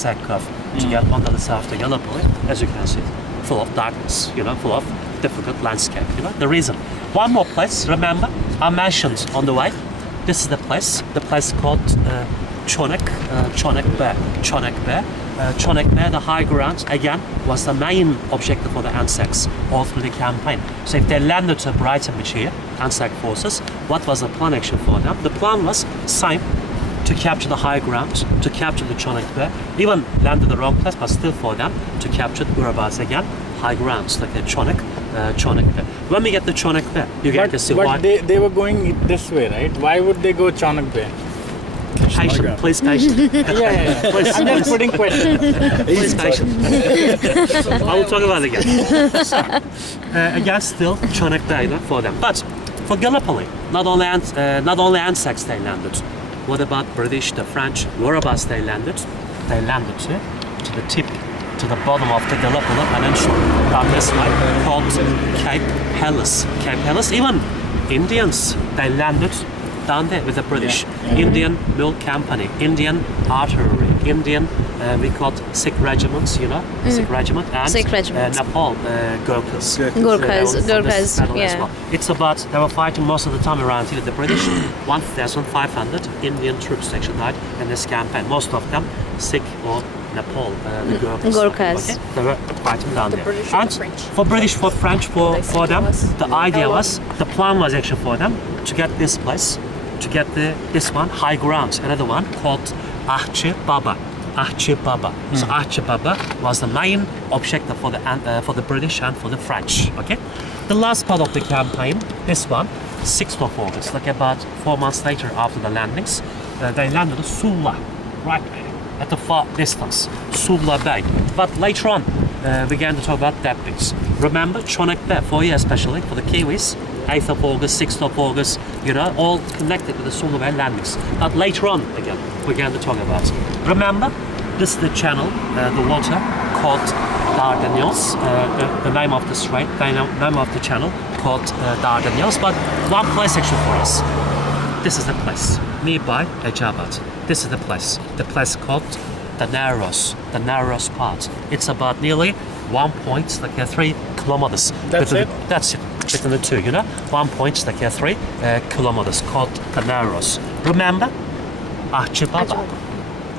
zigzag curve to get on the other side of the Gallipoli, as you can see, full of darkness, full of difficult landscape, The reason. One more place, remember, I mentioned on the way, this is the place called Chonek Bay. Chonek Bay, the high ground, again, was the main objective for the Anzacs all through the campaign. So if they landed to Brighton Beach here, Anzac forces, what was the plan actually for them? The plan was same, to capture the high ground, to capture the Chonek Bay, even landed the wrong place, but still for them to capture the whereabouts again, high grounds like the Chonek Bay. When we get the Chonek Bay, you get to see why. But they were going this way, right? Why would they go Chonek Bay? Patient, please patient. Yeah. Please, I'm just putting questions. please patient. I will talk about it again. So, again, still Chonek Bay for them. But for Gallipoli, not only Anzacs they landed. What about British, the French? Whereabouts they landed? They landed to the tip, to the bottom of the Gallipoli Peninsula, down this way, called Cape Helles. Cape Helles. Even Indians, they landed down there with the British. Indian Milk Company, Indian Artillery, Indian, we called Sikh regiments, Sikh regiment, and Sikh regiment. Nepal Gurkhas. Gurkhas, yeah. It's about, they were fighting most of the time around here, the British. 1,500 Indian troops actually died in this campaign. Most of them Sikh or Nepal, the Gurkhas. Okay? They were fighting down there. British and the French. for British, for French, for them, the idea Oh, was, the plan was actually for them to get this place, to get this one, high ground, another one called Ahche Baba. So Ahche Baba was the main objective for the British and for the French. Okay, the last part of the campaign, this one, 6th of August, like about 4 months later after the landings, they landed at Sula, right at the far distance, Sula Bay. But later on, we began to talk about that bit. Remember Chonek Bay, for you especially, for the Kiwis, 8th of August, 6th of August, all connected with the Sula Bay landings. But later on, again, we began to talk about it. Remember, this is the channel, the water, called Dardanelles, the name of the strait, the name of the channel, called Dardanelles. But one place actually for us, this is the place, nearby Ejabad. This is the place called the Narrows part. It's about nearly 1.3 kilometers. That's it? That's it. Between the two, 1.3 kilometers, called the Narrows. Remember, Ahche Baba,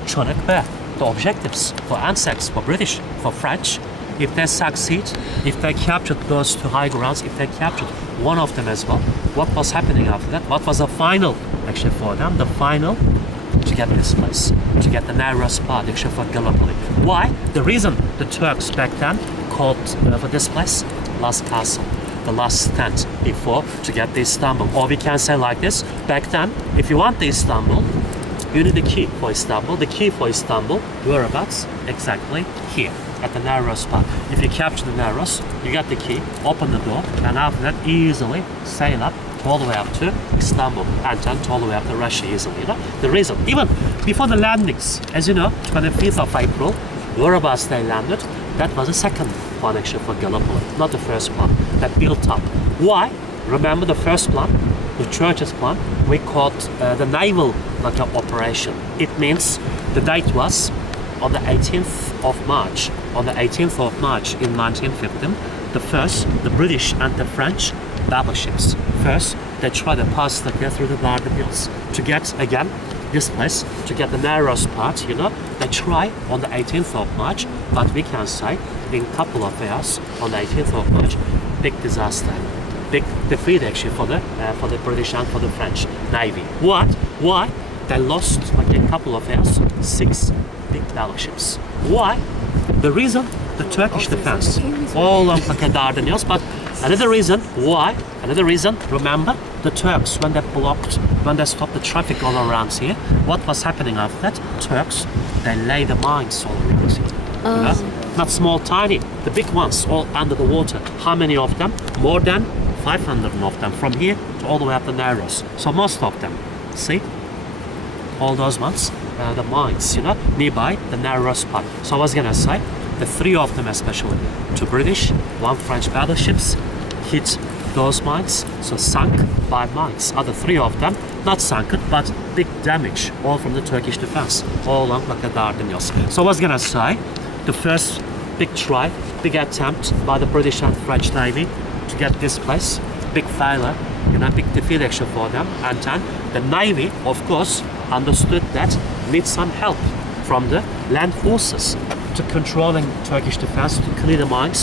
Chonek Bay, the objectives for Anzacs, for British, for French. If they succeed, if they captured those two high grounds, if they captured one of them as well, what was happening after that? What was the final actually for them? The final to get this place, to get the Narrows part actually for Gallipoli. Why? The reason the Turks back then called for this place last castle, the last stand before to get the Istanbul. Or we can say like this, back then, if you want the Istanbul, you need the key for Istanbul. The key for Istanbul, whereabouts? Exactly here, at the Narrows part. If you capture the Narrows, you get the key, open the door, and after that, easily sail up all the way up to Istanbul, and then all the way up to Russia easily, The reason, even before the landings, as you know, 25th of April, whereabouts they landed, that was the second plan actually for Gallipoli, not the first plan, that built up. Why? Remember the first plan, the Church's plan, we called the naval operation. It means the date was on the 18th of March. On the 18th of March in 1915, the British and the French battleships. First, they try to pass through the Dardanelles to get, again, this place, to get the Narrows part, They try on the 18th of March, but we can say in a couple of hours, on the 18th of March, big disaster. Big defeat actually for the British and for the French Navy. What? Why? They lost a couple of hours, 6 big battleships. Why? The reason, the Turkish defense, all of the Dardanelles. But another reason, why? Another reason, remember, the Turks, when they stopped the traffic all around here, what was happening after that? Turks, they lay the mines all around here. Not small, tiny, the big ones, all under the water. How many of them? More than 500 of them, from here to all the way up the Narrows. So most of them, see? All those ones, the mines, nearby the Narrows part. So I was gonna say, the 3 of them especially, 2 British, 1 French battleships, hit those mines, so sunk by mines. Other 3 of them not sunken, but big damage, all from the Turkish defense, all along like the Dardanelles. So I was gonna say, the first big try, big attempt by the British and French Navy to get this place, big failure, big defeat actually for them. And then the Navy, of course, understood that needs some help from the land forces to controlling Turkish defense, to clear the mines,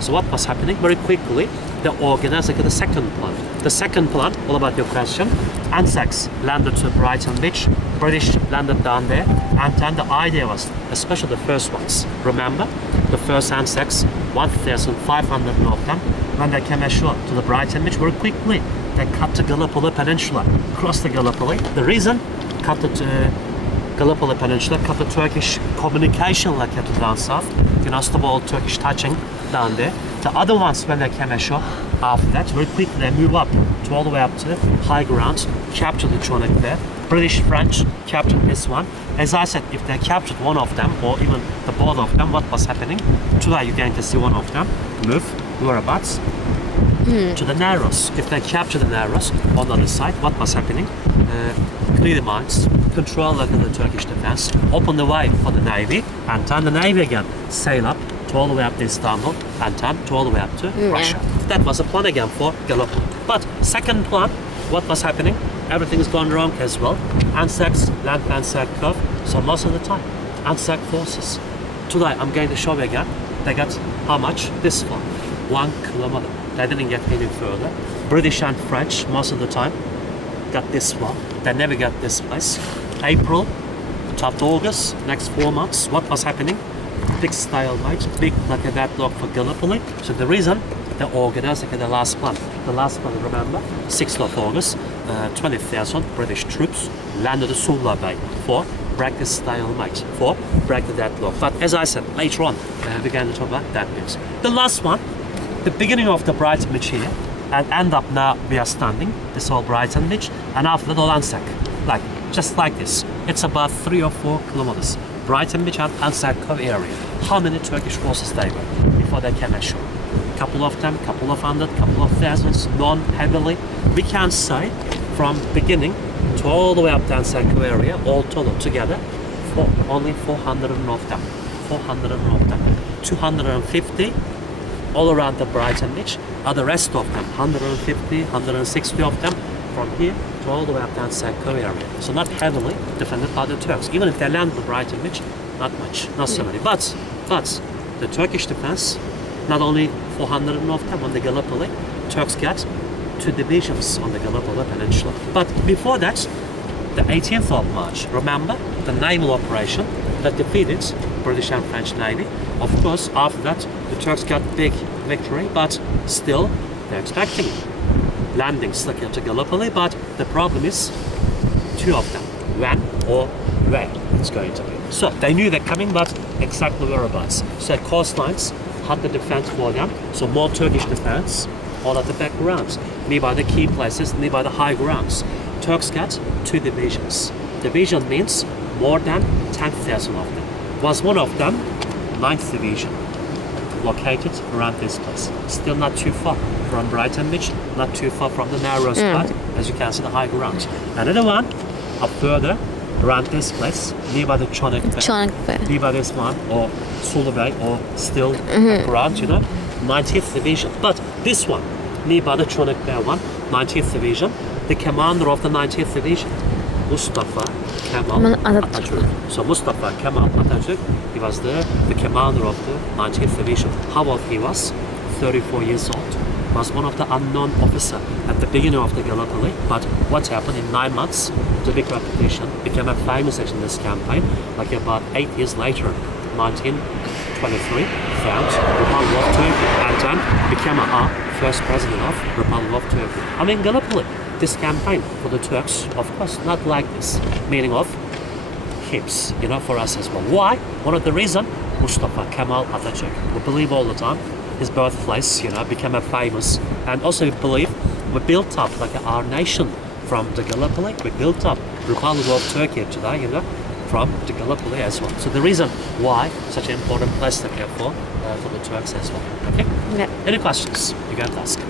So what was happening? Very quickly, they organized the second plan. The second plan, all about your question, Anzacs landed to Brighton Beach, British landed down there, and then the idea was, especially the first ones, remember, the first Anzacs, 1,500 of them, when they came ashore to the Brighton Beach, very quickly, they cut the Gallipoli Peninsula, crossed the Gallipoli. The reason, cut the Gallipoli Peninsula, cut the Turkish communication like that down south, stop all Turkish touching down there. The other ones, when they came ashore, after that, very quickly they move up to all the way up to high ground, capture the Chonak there. British, French captured this one. As I said, if they captured one of them, or even the both of them, what was happening? Today you're going to see one of them move whereabouts to the Narrows. If they capture the Narrows on the other side, what was happening? Clear the mines, control the Turkish defense, open the way for the Navy, and then the Navy again sail up to all the way up to Istanbul, and then to all the way up to Russia. That was a plan again for Gallipoli. But second plan, what was happening? Everything's gone wrong as well. Anzacs, land Anzac curve, so most of the time, Anzac forces. Today I'm going to show you again, they got how much? This far, 1 kilometer. They didn't get any further. British and French, most of the time, got this far. They never got this place. April to August, next 4 months, what was happening? Big stalemate, big like a deadlock for Gallipoli. So the reason they organized the last plan. The last plan, remember, 6th of August, 20,000 British troops landed at Sula Bay for break the stalemate, for break the deadlock. But as I said, later on, we're going to talk about that bit. The last one, the beginning of the Brighton Beach here, and end up now we are standing, this whole Brighton Beach, and after the Anzac, like, just like this. It's about 3 or 4 kilometers. Brighton Beach and Anzac Cove area. How many Turkish forces they were before they came ashore? Couple of them, couple of hundred, couple of thousands, non-heavily. We can say from beginning to all the way up to Anzac Cove area, all total together, only 400 of them. 400 of them. 250 all around the Brighton Beach, are the rest of them, 150, 160 of them, from here to all the way up to Anzac Cove area. So not heavily defended by the Turks. Even if they land on the Brighton Beach, not much, not so many. But the Turkish defense, not only 400 of them on the Gallipoli, Turks got 2 divisions on the Gallipoli Peninsula. But before that, the 18th of March, remember, the naval operation that defeated British and French Navy. Of course, after that, the Turks got big victory, but still, they're expecting landings like into Gallipoli, but the problem is 2 of them, when or where it's going to be. So they knew they're coming, but exactly whereabouts. So coastlines had the defense for them, so more Turkish defense, all at the backgrounds, nearby the key places, nearby the high grounds. Turks got 2 divisions. Division means more than 10,000 of them. Was one of them 9th Division, located around this place. Still not too far from Brighton Beach, not too far from the narrow spot, as you can see the high ground. Another one up further around this place, nearby the Chonak Bay. Nearby this one, or Sula Bay, or still ground, 19th Division. But this one, nearby the Chonak Bay one, 19th Division, the commander of the 19th Division, Mustafa Kemal Atatürk. So Mustafa Kemal Atatürk, he was the commander of the 19th Division. How old he was? 34 years old. Was one of the unknown officer at the beginning of the Gallipoli. But what happened in 9 months? The big reputation became a famous in this campaign. Like about 8 years later, 1923, found Republic of Turkey, and then became a first president of Republic of Turkey. I mean Gallipoli. This campaign for the Turks, of course, not like this, meaning of hips, for us as well. Why? One of the reasons, Mustafa Kemal Atatürk. We believe all the time his birthplace, became a famous, and also we believe we built up like our nation from the Gallipoli. We built up Republic of Turkey today, from the Gallipoli as well. So the reason why such an important place to care for the Turks as well. Okay? Yeah. Any questions? You can ask.